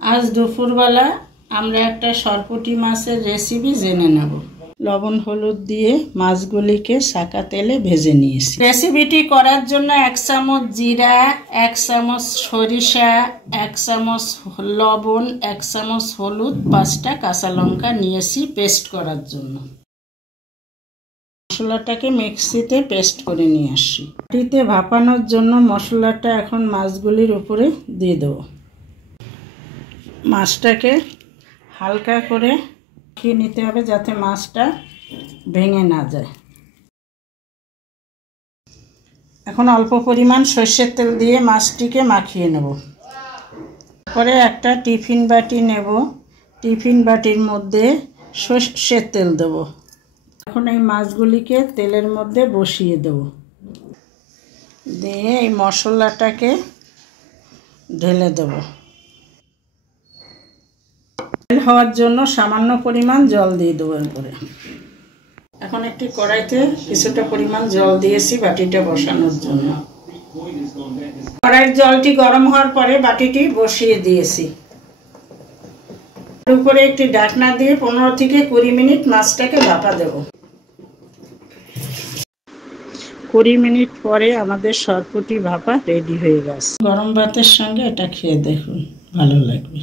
আজ দুপুরবেলা আমরা একটা সরপুঁটি মাছের রেসিপি জেনে নেব। লবণ হলুদ দিয়ে মাছগুলিকে সাকা তেলে ভেজে নিয়েছি। রেসিপিটি করার জন্য 1 চামচ জিরা, 1 চামচ সরিষা, 1 চামচ লবণ, 1 চামচ হলুদ, 5টা কাঁচা লঙ্কা নিয়েছি পেস্ট করার জন্য। মশলাটাকে মিক্সিতে পেস্ট করে নিয়ে আসি। বাটিতে ভাপানোর জন্য মশলাটা এখন মাছগুলির উপরে দিয়ে দেবো। মাছটাকে হালকা করে কষিয়ে নিতে হবে যাতে মাছটা ভেঙে না যায়। এখন অল্প পরিমাণ সরষের তেল দিয়ে মাছটিকে মাখিয়ে নেব। পরে একটা টিফিন বাটি নেব, টিফিন বাটির মধ্যে সরষের তেল দেব। এখন এই মাছগুলিকে তেলের মধ্যে বসিয়ে দেব, দিয়ে এই মশলাটাকে ঢেলে দেব। হওয়ার জন্য সামান্য পরিমাণ জল দিয়ে দেবো এরপরে। এখন একটি কড়াইতে কিছুটা পরিমাণ জল দিয়েছি বাটিটা বসানোর জন্য। কড়াইয়ের জলটি গরম হওয়ার পরে বাটিটি বসিয়ে দিয়েছি। উপরে একটি ঢাকনা দিয়ে 15 থেকে 20 মিনিট মাছটাকে ভাপা দেব। 20 মিনিট পরে আমাদের সরপুঁটি ভাপা রেডি হয়ে গেছে। গরম ভাতের সঙ্গে এটা খেয়ে দেখুন, ভালো লাগবে।